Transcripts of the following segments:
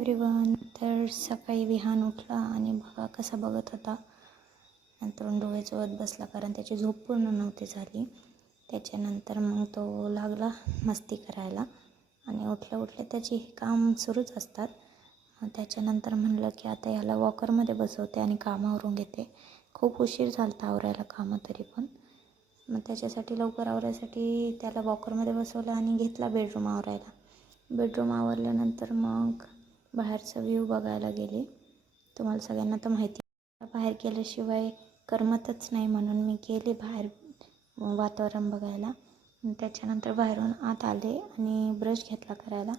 Everyone. तर सकाळी विहान उठला आणि बघा कसा बघत होता. नंतर डोळे चोळत बसला कारण त्याची झोप पूर्ण नव्हती झाली. त्याच्यानंतर मग तो लागला मस्ती करायला आणि उठल्या त्याची काम सुरूच असतात. त्याच्यानंतर म्हणलं की आता याला वॉकरमध्ये बसवते आणि कामावरून घेते. खूप उशीर झाला आवरायला कामं तरी पण. मग त्याच्यासाठी लवकर आवरायसाठी त्याला वॉकरमध्ये बसवलं आणि घेतला बेडरूम आवरायला. बेडरूम आवरल्यानंतर मग बाहेरचा व्ह्यू बघायला गेले. तुम्हाला सगळ्यांना तर माहिती आहे, बाहेर गेल्याशिवाय करमतच नाही, म्हणून मी गेले बाहेर वातावरण बघायला. त्याच्यानंतर बाहेरून आत आले आणि ब्रश घेतला करायला.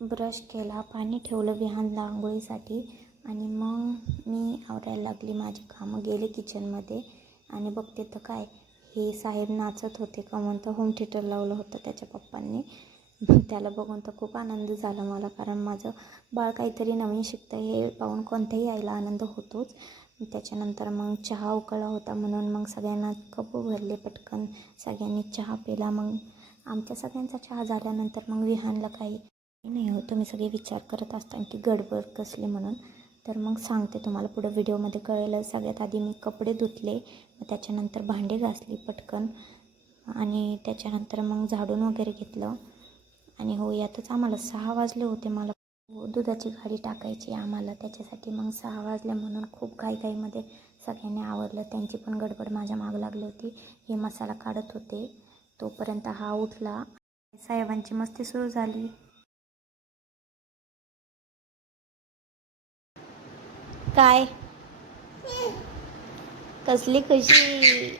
ब्रश केला, पाणी ठेवलं विहानला आंघोळीसाठी आणि मग मी आवरायला लागली माझी कामं. गेले किचनमध्ये आणि बघते तर काय, हे साहेब नाचत होते का म्हणतं होम थिएटर लावलं होतं त्याच्या पप्पांनी. त्याला बघून तर खूप आनंद झाला मला, कारण माझं बाळ काहीतरी नवीन शिकतं हे पाहून कोणत्याही आईला आनंद होतोच. त्याच्यानंतर मग चहा उकळला होता म्हणून मग सगळ्यांना कप भरले, पटकन सगळ्यांनी चहा पिला. मग आमच्या सगळ्यांचा चहा झाल्यानंतर मग विहानला काही नाही हो, तुम्ही सगळे विचार करत असता की गडबड कसली म्हणून. तर मग सांगते तुम्हाला पुढे व्हिडिओमध्ये कळेल. सगळ्यात आधी मी कपडे धुतले, त्याच्यानंतर भांडे घासली पटकन आणि त्याच्यानंतर मग झाडून वगैरे घेतलं. आणि हो, यातच आम्हाला 6 वाजले होते. मला दुधाची गाडी टाकायची आम्हाला, त्याच्यासाठी मग 6 वाजले म्हणून खूप घाईमध्ये सगळ्यांनी आवरलं. त्यांची पण गडबड माझ्या मागं लागली होती. हे मसाला काढत होते तोपर्यंत हा उठला. साहेबांची मस्ती सुरू झाली. काय कसली खुशी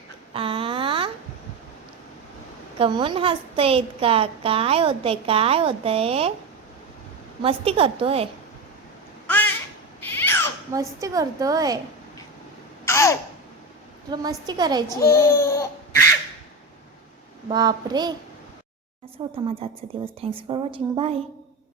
कमून हसतोय का? काय होतंय? मस्ती करतोय. तुला मस्ती करायची? बापरे. असा होता माझा आजचा दिवस. Thanks for watching. बाय.